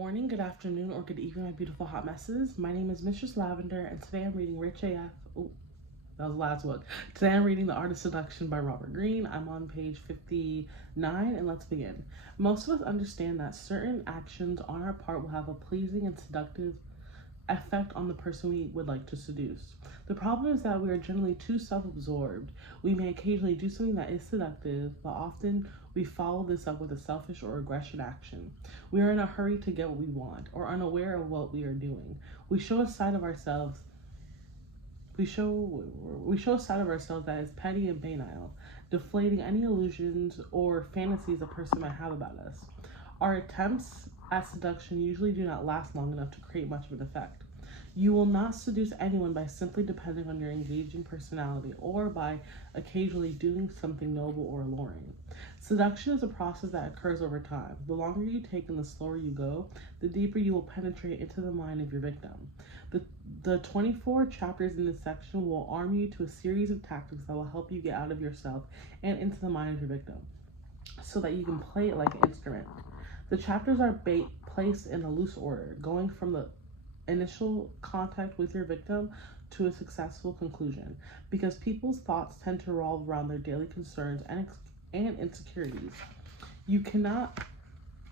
morning, good afternoon, or good evening, my beautiful hot messes. My name is Mistress Lavender, and today I'm reading Rich AF. Oh, that was the last book. Today I'm reading The Art of Seduction by Greene. I'm on page 59, and let's begin. Most of us understand that certain actions on our part will have a pleasing and seductive effect on the person we would like to seduce. The problem is that we are generally too self-absorbed. We may occasionally do something that is seductive, but often we follow this up with a selfish or aggression action. We are in a hurry to get what we want, or unaware of what we are doing. We show a side of ourselves that is petty and banal, deflating any illusions or fantasies a person might have about us. Our attempts at seduction usually do not last long enough to create much of an effect. You will not seduce anyone by simply depending on your engaging personality or by occasionally doing something noble or alluring. Seduction is a process that occurs over time. The longer you take and the slower you go, the deeper you will penetrate into the mind of your victim. The 24 chapters in this section will arm you to a series of tactics that will help you get out of yourself and into the mind of your victim, so that you can play it like an instrument. The chapters are placed in a loose order, going from the initial contact with your victim to a successful conclusion, because people's thoughts tend to revolve around their daily concerns and insecurities. You cannot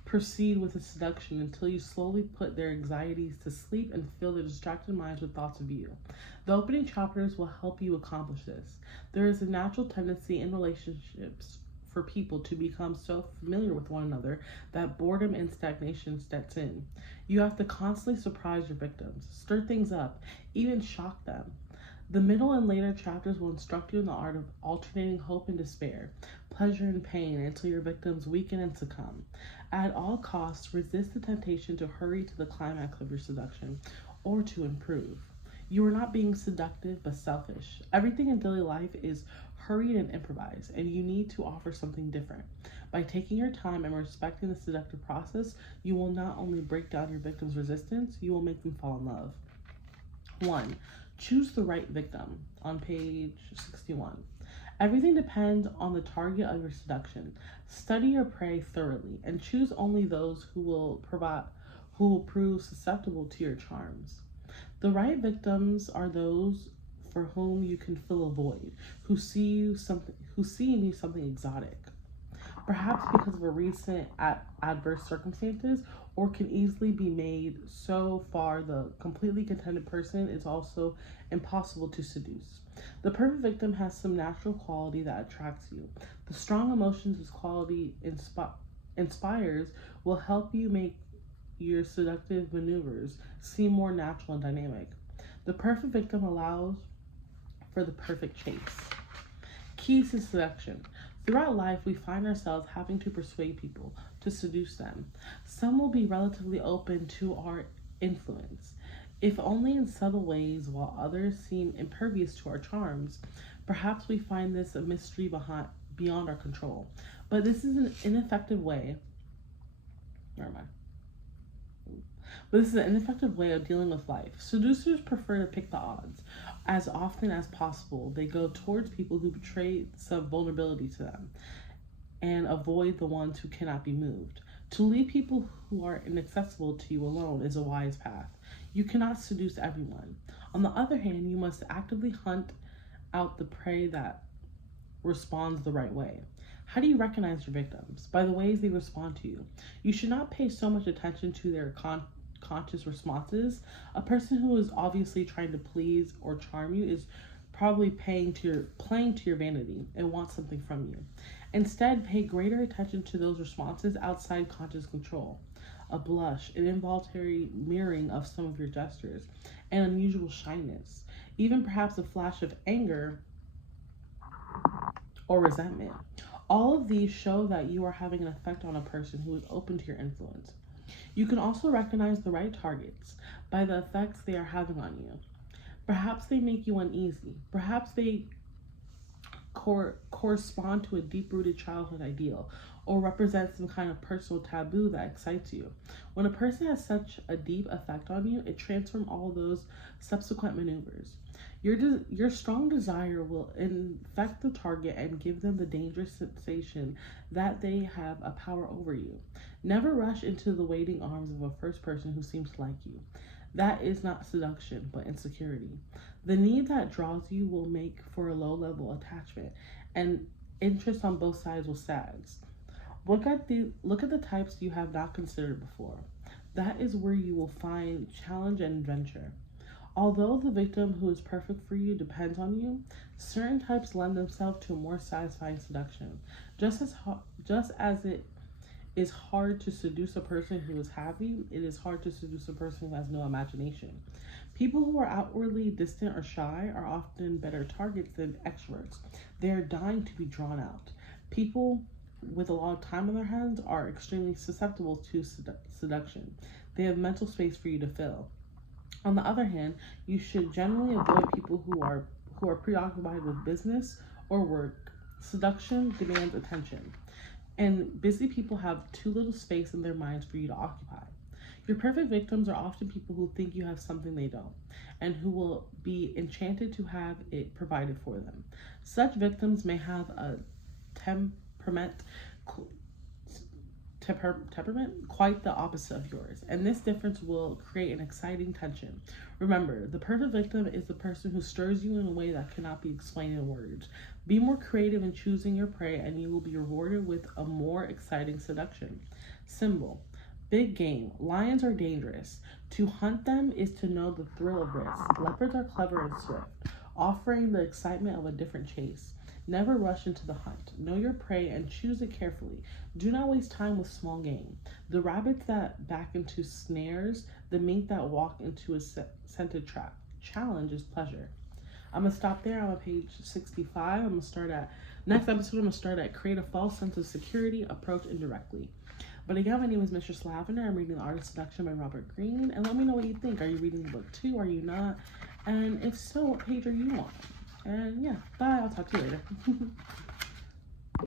proceed with a seduction until you slowly put their anxieties to sleep and fill their distracted minds with thoughts of you. The opening chapters will help you accomplish this. There is a natural tendency in relationships for people to become so familiar with one another that boredom and stagnation sets in. You have to constantly surprise your victims, stir things up, even shock them. The middle and later chapters will instruct you in the art of alternating hope and despair, pleasure and pain, until your victims weaken and succumb. At all costs, resist the temptation to hurry to the climax of your seduction or to improve. You are not being seductive, but selfish. Everything in daily life is hurried and improvised, and you need to offer something different. By taking your time and respecting the seductive process, you will not only break down your victim's resistance, you will make them fall in love. 1. Choose the right victim, on page 61. Everything depends on the target of your seduction. Study your prey thoroughly and choose only those who will prove susceptible to your charms. The right victims are those for whom you can fill a void, who see in you something exotic, perhaps because of a recent adverse circumstances, or can easily be made so far the completely contented person is also impossible to seduce. The perfect victim has some natural quality that attracts you. The strong emotions this quality inspires will help you make your seductive maneuvers seem more natural and dynamic. The perfect victim allows for the perfect chase. Keys to seduction. Throughout life, we find ourselves having to persuade people, to seduce them. Some will be relatively open to our influence, if only in subtle ways, while others seem impervious to our charms. Perhaps we find this a mystery beyond our control. But this is an ineffective way. This is an ineffective way of dealing with life. Seducers prefer to pick the odds. As often as possible, they go towards people who betray some vulnerability to them and avoid the ones who cannot be moved. To leave people who are inaccessible to you alone is a wise path. You cannot seduce everyone. On the other hand, you must actively hunt out the prey that responds the right way. How do you recognize your victims? By the ways they respond to you. You should not pay so much attention to their conscious responses. A person who is obviously trying to please or charm you is probably playing to your vanity and wants something from you. Instead, pay greater attention to those responses outside conscious control. A blush, an involuntary mirroring of some of your gestures, an unusual shyness, even perhaps a flash of anger or resentment. All of these show that you are having an effect on a person who is open to your influence. You can also recognize the right targets by the effects they are having on you. Perhaps they make you uneasy. Perhaps they correspond to a deep-rooted childhood ideal or represent some kind of personal taboo that excites you. When a person has such a deep effect on you, it transforms all those subsequent maneuvers. Your strong desire will infect the target and give them the dangerous sensation that they have a power over you. Never rush into the waiting arms of a first person who seems to like you. That is not seduction, but insecurity. The need that draws you will make for a low level attachment, and interest on both sides will sags. Look at the types you have not considered before. That is where you will find challenge and adventure. Although the victim who is perfect for you depends on you, certain types lend themselves to a more satisfying seduction. Just as it is hard to seduce a person who is happy, it is hard to seduce a person who has no imagination. People who are outwardly distant or shy are often better targets than extroverts. They are dying to be drawn out. People with a lot of time on their hands are extremely susceptible to seduction. They have mental space for you to fill. On the other hand, you should generally avoid people who are preoccupied with business or work. Seduction demands attention, and busy people have too little space in their minds for you to occupy. Your perfect victims are often people who think you have something they don't, and who will be enchanted to have it provided for them. Such victims may have a temperament quite the opposite of yours, and this difference will create an exciting tension. Remember, the perfect victim is the person who stirs you in a way that cannot be explained in words. Be more creative in choosing your prey, and you will be rewarded with a more exciting seduction. Symbol: big game. Lions are dangerous. To hunt them is to know the thrill of risk. Leopards are clever and swift, offering the excitement of a different chase. Never rush into the hunt. Know your prey and choose it carefully. Do not waste time with small game. The rabbits that back into snares, the mink that walk into a scented trap. Challenge is pleasure. I'm going to stop there. I'm on page 65. I'm going to start at, next episode, I'm going to start at create a false sense of security, approach indirectly. But again, my name is Mistress Lavender. I'm reading The Art of Seduction by Robert Greene. And let me know what you think. Are you reading the book too? Are you not? And if so, what page are you on? And yeah, bye. I'll talk to you later.